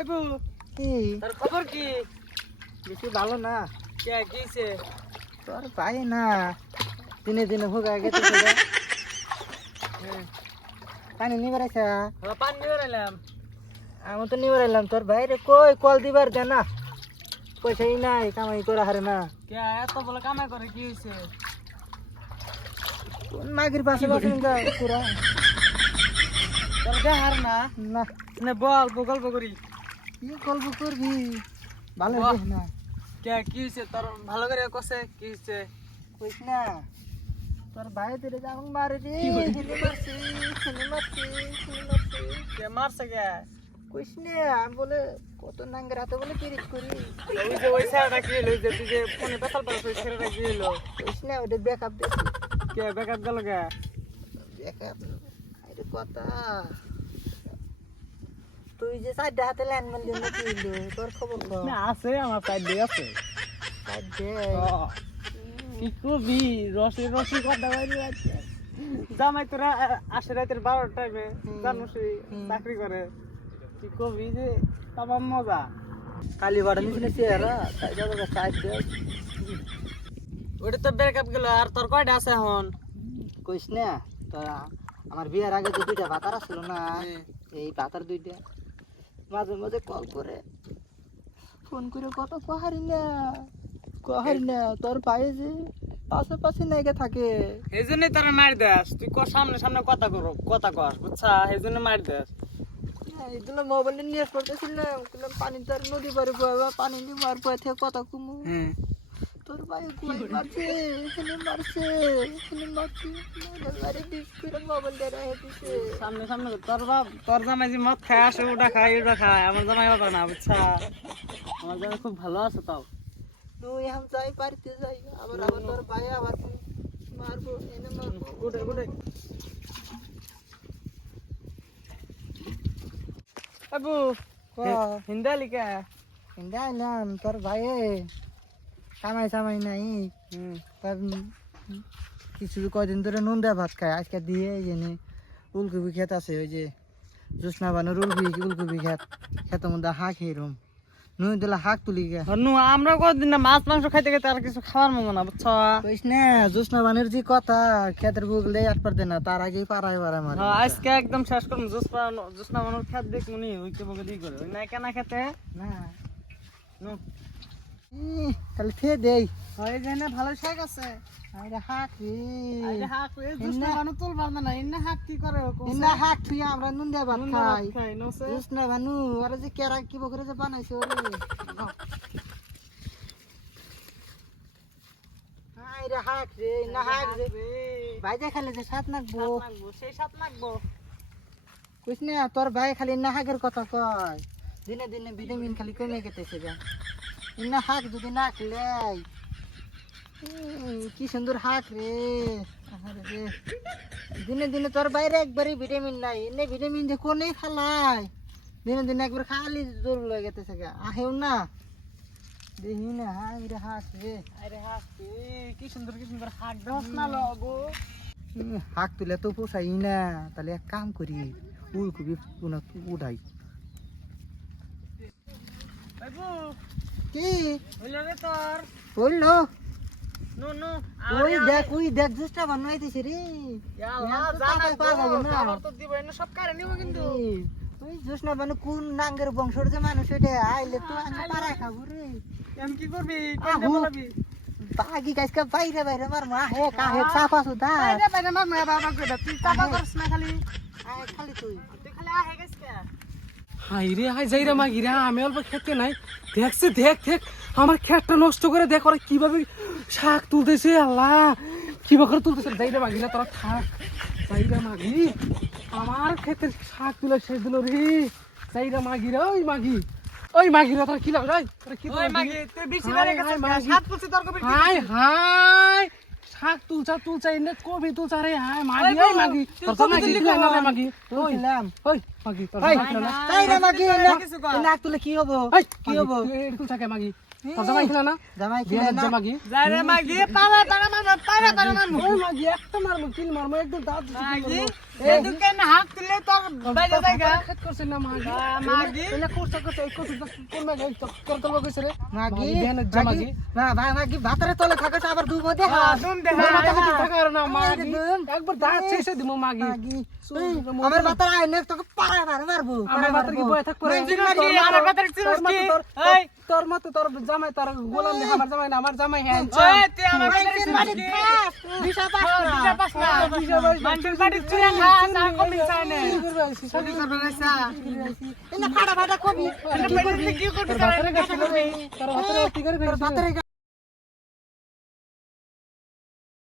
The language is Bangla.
আইবু কি? তোর খবর কি? বেশি ভালো না। কে কিছে তোর পাই না। দিনে দিনে ভোগা গেছে পানি নিবার আইসা ও পানি নিয়ে এলাম আমি তো নিবার আইলাম তোর বাইরে কই? কল দিবার দে না। পয়সাই নাই কামাই করা হারে না। কে এত বলে কামাই করে কি হইছে? কোন মাগির পাশে বসেন গা পুরা তোর দেহার না? না। বল গল্প করি কি গল্প করবি? ভালো। দেখ না। কে কি হইছে? তোর ভালো করে কষে কি হইছে? কইস না তোর ভাই তোরে যেমন মারে রে? হেনে মারছে হেনে মারছে হেনে মারছে। কে মারছে কে? কইস না আমি বলে কত নাঙ্গের হাতে বলে পিরিত করি। ওই যে ওই ছেলেটা কি হলো যে তুই যে ফোনে পেশাল পাস ওই ছেলেটা কি হলো কইস না ওটা ব্যাকআপ দিছি কে বেকার গেল কে? ব্যাকআপ আরে কথা। তুই যে সাইডে হাতে ল্যান্ড মারলি না কি তোর খবর কর না আছে আমার সাইড আছে। সাইডে কি? কবি? রসি রসি কথা বাইরে আছে জামাই তোরা আসে রাতের বারোটার টাইমে। জানুস। চাকরি করে। কি কবি যে তামাম মজা। কালি বাড়া নিছিলে চেহারা তাই যাব সাইডে ওটা তো ব্রেকআপ গেল আর তোর কয়টা আছে এখন? কইস না তোরা আমার বিয়ের আগে যে দুইটা ভাতার আসছিল না। হ্যাঁ। এই ভাতার দুইটা। মাঝে মাঝে কল করে। ফোন করে কত কহারি না কহারি না তোর পায়ে যে পাশে পাশে নাইকে থাকে। এই জন্যই তারা মার দেস। তুই কর সামনে সামনে কথা কর কথা কর বুঝছা? এই জন্য মার দেস। এই জন্য মোবাইলে নিয়ে বললাম পানি তার নদী পারে পানি নিয়ে মার পয় থেকে কথা কমু। হ্যাঁ। তোর পায়ে কুয়াই মারছে এখানে মারছে এখানে মারছে। আরে বিশ করে মোবাইল দিয়ে রেখে দিছে সামনে সামনে। তোর বাপ তোর জামাই যে মদ খায় আসে ওটা খায় ওটা খায়। আমার জামাই ওটা না বুঝছা? আমার জামাই খুব ভালো আছে তাও। তুই এখন যাই বাড়িতে যাই। আবার আবার তোর ভাই আবার মারবো এনে মারবো। গুটে গুটে আবু হিন্দা লিখা আইলাম তোর ভাই কামাই সামাই নাই। তার কিছু কয়দিন ধরে নুন দেয়া ভাত খায় আজকে দিয়ে জেনে উলকপি খেত আছে ওই যে জোসনা বানুর উলকপি উলকপি খেত খেতের মধ্যে হাঁক হেরুম নুন দিলে হাঁক তুলি গে। নু আমরা কদিন না মাছ মাংস খাইতে খাইতে আর কিছু খাওয়ার মঙ্গ না বুঝছ? কইস না জোসনা বানের যে কথা খেতের বুগলে আট পার দে না তার আগেই পাড়ায় পাড়ায় মারে। হ্যাঁ, আজকে একদম শেষ করুন জোসনা জোসনা মানুষ খেত দেখ মুনি ওইকে বকে দিয়ে করে ওই না কেনা খেতে? না। নু তাহলে দেই। হয় ভালো শাক আছে। আরে হাঁক রে। হাক এ জোসনা মানুষ তুল পারবে না ইন্না হাক কি করে ও না তুই আমরা নুন দেয়া ভাত খাই। খাই বানু ওরা যে কেরা কি বকরে যে বানাইছে ওরে। হাই রে হাঁক রে না হাঁক রে। ভাই যে সাত নাকবো লাগবো সেই সাত লাগবো। কইস না তোর ভাই খালি না হাঁকের কথা কয়। দিনে দিনে ভিটামিন খালি কমে গেতেছে যা না হাঁক যদি না খেলে কি সুন্দর হাঁক রে। দিনে দিনে তোর বাইরে একবারই ভিটামিন নাই। এনে ভিটামিন যে কোনে খালাই দিনে দিনে একবার খালি জোর লয়ে গেতেছে গা। আহেও না। দেখি না হাঁক রে হাঁক রে। আরে হাক কি সুন্দর কি সুন্দর হাক দস না লগো হাঁক তুলে তো পোষাই না। তাহলে এক কাম করি উলকপি উঠাই বাবু কি? হইল রে তোর। বলল নু নু ওই দেখ ওই দেখ জুসটা বানাইতেছে রে। আল্লাহ জানা না। আবার তো দিব এনে সব কারে নিব কিন্তু। ওই জুসনা বানু কোন নাঙ্গের বংশর যে মানুষ ওইটা? আইলে তো আমি পাড়ায় খাব রে। এম কি করবি? আহু। বলবি বাগি গাছকে বাইরে বাইরে মার মা হে চাপা সুদা। বাইরে বাইরে মার মা বাবা কইরা তুই টাকা করছ না খালি। আয় খালি তুই। তুই খালি আহে গেছ। কে হাই রে হাই যাই রে মাগি রে আমি অল্প খেতে নাই। দেখছে দেখ দেখ আমার খেতটা নষ্ট করে দেখ ওরা কীভাবে শাক তুলতেছে আল্লাহ কীভাবে করে তুলতেছে। যাই রে মাগি না তোরা থাক। যাই রে মাগি আমার ক্ষেতের শাক তুলে শেষ দিল রে। যাই রে মাগি রে ওই মাগি ওই মাগি রে তোরা কি লাভ? যাই তোরা কি মাগি তুই বেশি হাই, গেছিস। সাত পুছি তোর হাই হাই শাক তুলছা তুলছা এনে কবি তুলছা রে হাই মাগি ওই মাগি তোর কবি মাগি তুই না রে? মাগি ওই লাম ওই মাগি তোর না তাই রে মাগি তুই না নাক তুলে কি হব কি হব তুই থাকে মাগি জামাই খিলা না? জামাই বিয়ে না। জামাগি? যাই মাগি পারা পারা মারবো পারা পারা মারবো ওই মাগি একটা মারমু কিল মারমু একদম দাঁত মাগি? এই দোকানে হাত তুলে তোর বাইরে জায়গা। খেত করছে না মাগি? মাগি। এলা করছে করছে এই করছে কোন মাগি তোর তোর তোর কইছে রে। মাগি জামাগি। না ভাই মাগি ভাতরে তলে থাকে আবার দুব দেখা শুন না, দেখা না, তাকে না মাগি। একবার দাঁত শেষে দিমু মাগি। মাগি আমার ভাতরে আইনে তোকে পাড়া মারবো আমার মাত্র কি বয়ে থাক করে মঞ্জুর আমার বাতার চিরস এই। তোর মত তোর জামাই তোর গোলাম দেখ আমার জামাই না আমার জামাই হ্যাঁ ওই তুই আমার কি? দিশা পাস না পাস না। মানুষের খাস, আর চায় না। চুরি করবে বেসা এনে ফাটা ফাটা কবি। পেটে কি করবি? তোর হাতে কি তোর